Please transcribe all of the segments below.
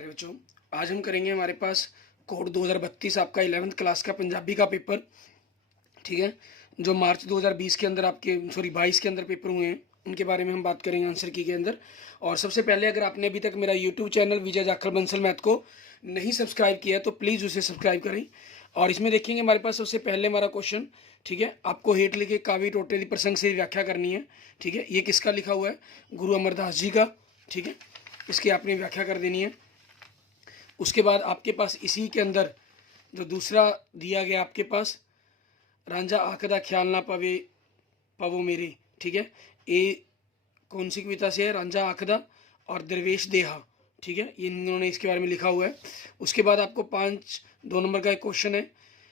मेरे बच्चों, आज हम करेंगे हमारे पास कोड 2032 आपका 11th क्लास का पंजाबी का पेपर। ठीक है, जो मार्च 2020 के अंदर आपके 22 के अंदर पेपर हुए हैं उनके बारे में हम बात करेंगे आंसर की के अंदर। और सबसे पहले अगर आपने अभी तक मेरा यूट्यूब चैनल विजय जाखड़ बंसल मैथ को नहीं सब्सक्राइब किया है तो प्लीज़ उसे सब्सक्राइब करें। और इसमें देखेंगे हमारे पास सबसे पहले हमारा क्वेश्चन, ठीक है, आपको हेठ लिखे काव्य टोटे की प्रसंग से व्याख्या करनी है। ठीक है, ये किसका लिखा हुआ है? गुरु अमरदास जी का। ठीक है, इसकी आपने व्याख्या कर देनी है। उसके बाद आपके पास इसी के अंदर जो दूसरा दिया गया आपके पास, रांझा आखदा ख्याल ना पवे पवो मेरे। ठीक है, ये कौन सी कविता से है? रांझा आखदा और दरवेश देहा। ठीक है, ये इन्होंने इसके बारे में लिखा हुआ है। उसके बाद आपको 2 नंबर का एक क्वेश्चन है,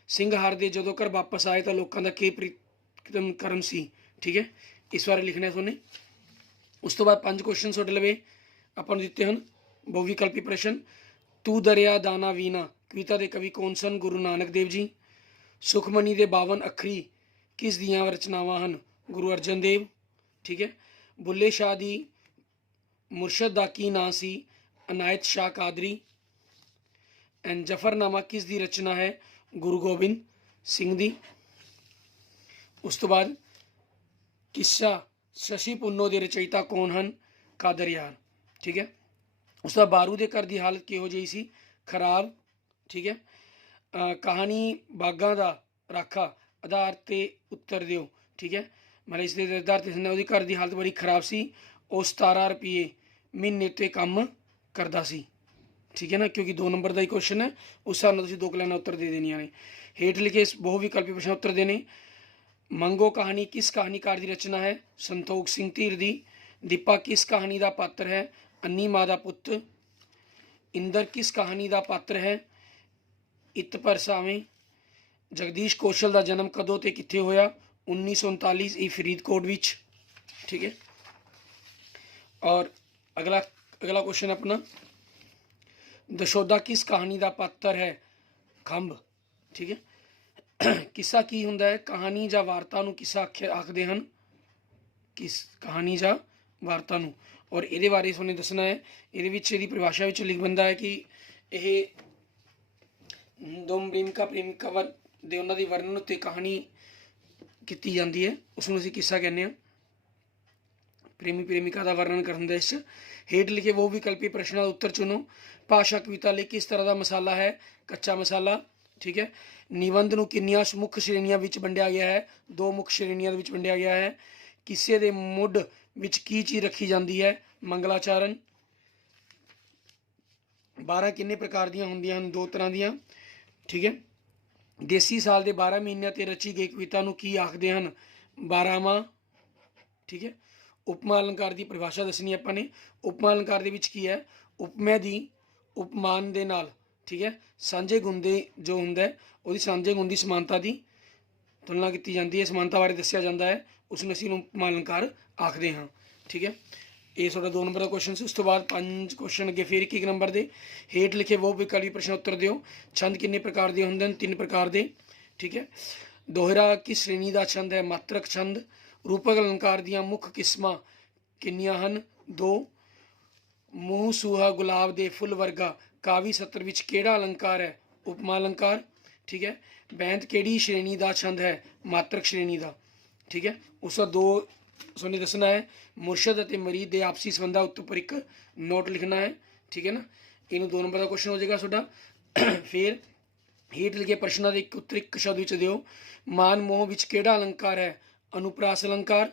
सिंह हार दे जदों कर वापस आए तो लोगों का के प्रीतम करम सी। ठीक है, इस बारे लिखना है सोने। उस तो बाद 5 क्वेश्चन ਤੁਹਾਡੇ ਲਵੇ ਆਪਾਂ ਨੂੰ ਦਿੱਤੇ ਹਨ ਬਹੁविकल्पी प्रश्न। तू दरिया दाना वीना कविता के कवि कौन सन? गुरु नानक देव जी। सुखमनी के 52 अखरी किस दियां रचनावां हन? गुरु अर्जन देव। ठीक है, बुल्ले शाह दी मुरशद दा की नां सी? अनायत शाह कादरी। एंड जफरनामा किस दी रचना है? गुरु गोबिंद सिंह दी। उस तो बाद किस्सा शशि पुन्नो के रचयिता कौन हन? कादर यार। ठीक है, उस तो बाद बारू के घर की हालत किहो जी सी? खराब। ठीक है, कहानी बागां दा राखा आधार ते उत्तर दिओ। ठीक है, मतलब इस आधार ते उसदी घर की हालत बड़ी खराब सी, वो 17 रुपये महीने ते काम करदा सी। ठीक है ना, क्योंकि 2 नंबर का ही क्वेश्चन है, उस हिसाब नाल तुसीं 2 लाइनां उत्तर दे देनियां ने। हेठ लिखे बहुविकल्पी प्रश्न उत्तर देने। मंगो कहानी किस कहानीकार की रचना है? संतोख सिंह धीर दी। दीपा किस कहानी का पात्र है? अन्नी माँ का पुत्त। इंदर किस कहानी का पात्र है? इत पर सावें। जगदीश कौशल का जन्म कदों ते कित्थे होया? 1939 ई फरीदकोट विच। ठीक है, और अगला क्वेश्चन अपना, दशोदा किस कहानी का पात्र है? खंभ। ठीक है, किस्सा की हुंदा है? कहानी ਜਾਂ वार्ता ਨੂੰ किस्सा आखदे ਹਨ? किस कहानी ਜਾਂ वार्ता ਨੂੰ। और ਇਹਦੇ ਬਾਰੇ ਤੁਹਾਨੂੰ ਦੱਸਣਾ ਹੈ। ਇਹਦੇ ਵਿੱਚ ਇਹਦੀ ਪਰਿਭਾਸ਼ਾ ਵਿੱਚ ਲਿਖ ਬੰਦਾ ਹੈ ਕਿ ਇਹ ਦੋ ਪ੍ਰੇਮਿਕਾ ਪ੍ਰੇਮਿਕਾ ਦੇ ਉਹਨਾਂ ਦੀ ਵਰਣਨ ਉੱਤੇ ਕਹਾਣੀ ਕੀਤੀ ਜਾਂਦੀ ਹੈ, ਉਸ ਨੂੰ ਅਸੀਂ ਕਿੱਸਾ ਕਹਿੰਦੇ ਹਾਂ। प्रेमी प्रेमिका का वर्णन करन दे इस हेठ लिखे वो विकल्पी प्रश्नों का उत्तर चुनो। भाषा कविता लिए किस तरह का मसाला है? कच्चा मसाला। ठीक है, निबंध नूं किन्नियां मुख्य श्रेणियां विच वंडिया गया है? 2 मुख्य श्रेणियां विच वंडिया गया है। किस्से दे मुੱਢ विच की चीज़ रखी जाती है? मंगलाचारण। 12 किन्ने प्रकार दियां हुंदियां हन? 2 तरह दियां। ठीक है, देसी साल के 12 महीनों ते रची गई कविता नूं की आखदे हन? 12वां। ठीक है, उपमा अलंकार की परिभाषा दसनी अपने। उपमा अलंकार के की है? उपमे की उपमान के नाल, ठीक है, सांझे गुण दे जो होंगे वो सांझे गुण की समानता की तुलना की जाती है, समानता बारे दसिया जाता है, उसमें असीं उपमा अलंकार आखते हाँ। ठीक है, ये थोड़ा 2 नंबर का क्वेश्चन से। उस तो बाद 5 क्वेश्चन अगे फिर 1 नंबर के हेठ लिखे वो विकल्पी प्रश्न उत्तर दिओ। छंद किन्ने प्रकार के होंगे? 3 प्रकार के। ठीक है, दोहरा किस श्रेणी का छंद है? मात्रक छंद। रूपक अलंकार दियां मुख्य किस्मां किन्नियां हन? 2। मूँह सूहा गुलाब दे फुल वर्गा कावी सत्र विच केड़ा अलंकार है? उपमा अलंकार। ठीक है, बैंत केड़ी श्रेणी का छंद है? मात्रक श्रेणी का। ठीक है, उसका 2 सुने दसना है। मुरशद और मरीद के आपसी संबंधा उत्तर एक नोट लिखना है। ठीक है ना, इन 2 नंबर का क्वेश्चन हो जाएगा ਤੁਹਾਡਾ। फिर हेठ लिखे प्रश्नों के एक उत्तर एक शब्द विच दिओ। मान मोह विच केड़ा अलंकार है? अनुप्रास अलंकार।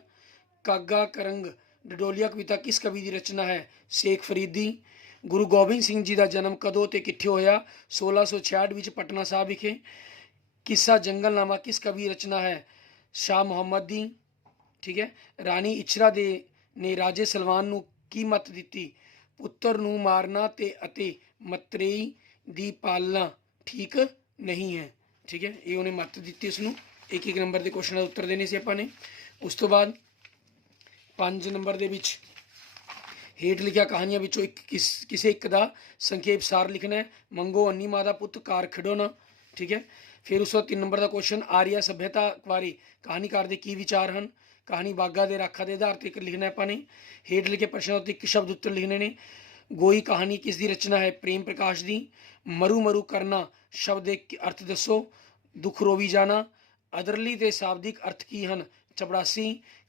कागा करंग डडोलिया कविता किस कवि की रचना है? शेख फरीदी। गुरु गोबिंद सिंह जी का जन्म कदों ते कित्थे होया? 1666 विच पटना साहब विखे। किस्सा जंगलनामा किस कवि की रचना है? शाह मुहम्मद दी। ठीक है, रानी इचरा दे ने राजे सलवान नूं की मत दिती? पुत्र नूं मारना ते अते मतरेई दी पालना ठीक नहीं है। ठीक है, ये उन्हें मत दी उसनूं। 1 नंबर के क्वेश्चन का उत्तर देने से अपने। उस तो बाद 5 नंबर के हेठ लिखिया कहानियां विचों किसी एक का संखेप सार लिखना है। मंगो अन्नी माँ का पुत कार खिडौना। ठीक है, फिर उस 3 नंबर का क्वेश्चन आर्या सभ्यता बारे कहानीकार के की विचार हैं? कहानी बागा के राखा के आधार पर लिखना है अपने। हेठ लिखे प्रश्नों उत्ते 1 शब्द उत्तर लिखने ने। गोई कहानी किस दी रचना है? प्रेम प्रकाश दी। मरु मरु करना शब्द के अर्थ दसो। दुख रोवी जाना अदरली ते शाब्दिक अर्थ की हन? चपड़ासी।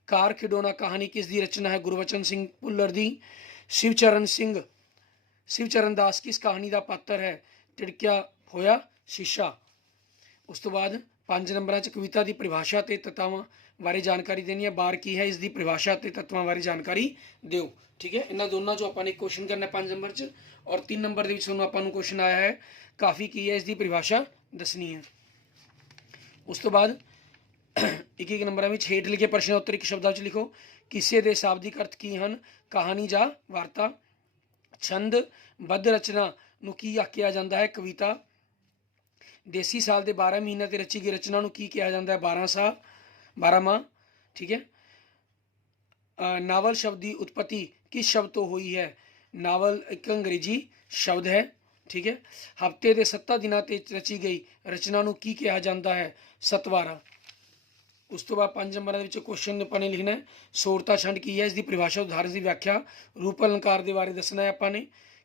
कार खिडौना कहानी किस दी रचना है? गुरबचन सिंह भुल्लर दी। शिवचरण दास किस कहानी का पात्र है? तिड़किया होया शीशा। उस तो बाद 5 नंबर कविता की परिभाषा ते तत्वां बारे जानकारी देनी है। बार की है, इसकी परिभाषा ते तत्वां बारे जानकारी दो। ठीक है, इन्होंने दोनों चो आपाने क्वेश्चन करना 5 नंबर च। और 3 नंबर के आपानू क्वेश्चन आया है काफ़ी की है, इसकी परिभाषा दसनी है। उस तो बाद एक एक नंबर में हेठ लिखे प्रश्न उत्तर एक शब्दां च लिखो। किसी के शाब्दिक अर्थ की हन? कहानी जा वार्ता। छंद बद्ध रचना नूं की आखिया जाता है? कविता। देसी साल के 12 महीनों से रची गई रचना नूं की कहा जाता है? 12 माह। ठीक है। नावल शब्द की उत्पत्ति किस शब्द तो हुई है? नावल एक अंग्रेजी शब्द है। ठीक है। हफ्ते के 7 दिनों से रची गई रचना नूं की कहा जाता है? सतवारा। उस तो बाद 5 नंबर क्वेश्चन अपने लिखना है सोरता छंड की है, इसकी परिभाषा उदाहरण की व्याख्या रूप अलंकार के बारे दसना है अपने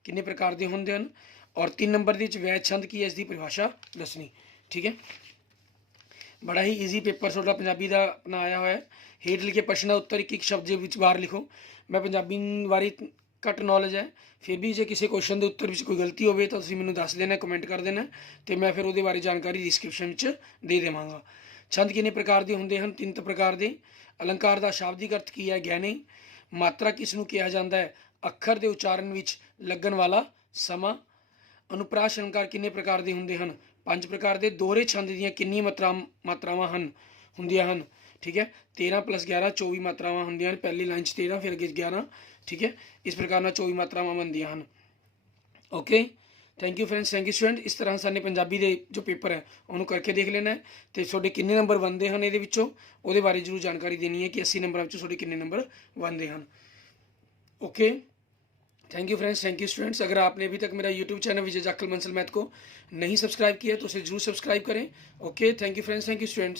किन्ने प्रकार के होंगे हैं। और 3 नंबर के वैध छंद की है, इसकी परिभाषा दसनी। ठीक है, बड़ा ही ईजी पेपर थोड़ा पंजाबी का अपना आया हुआ है। हेठ लिखे प्रश्न का उत्तर एक शब्द बाहर लिखो। मैं पंजाबी बारे घट नॉलेज है, फिर भी जो किसी क्वेश्चन के उत्तर कोई गलती हो तो मैं दस देना, कमेंट कर देना, तो मैं फिर वो बारे जानकारी डिस्क्रिप्शन दे देवांगा। छंद किन्ने प्रकार के होंगे हैं? 3 प्रकार के। अलंकार का शाब्दिक अर्थ की है? गहने। मात्रा किसनों कहा जाता है? अखर के उच्चारण में लगन वाला समा। अनुप्रास अलंकार किन्ने प्रकार के होंगे हैं? 5 प्रकार के। दोहरे छंद दी किन्नी मात्रावां होंदियां हैं? ठीक है, 13 + 11 24 मात्रावां होंदियां हैं। पहली लाइन 13 फिर अगे 11। ठीक है, इस प्रकार 24 मात्रावां बनदियां हैं। Okay, thank you friends, thank you student. इस तरह साने पंजाबी के जो पेपर है उन्होंने करके देख लेना है, तो थोड़े किन्ने नंबर बनते हैं ये वो बारे जरूर जानकारी देनी है कि 80 नंबर थोड़े किन्ने नंबर बनते हैं। Okay, thank you friends, thank you students. अगर आपने अभी तक मेरा यूट्यूब चैनल विजय जाखल बंसल मैथ को नहीं सब्सक्राइब किया तो उसे जरूर सब्सक्राइब करें। Okay, thank you friends, thank you students.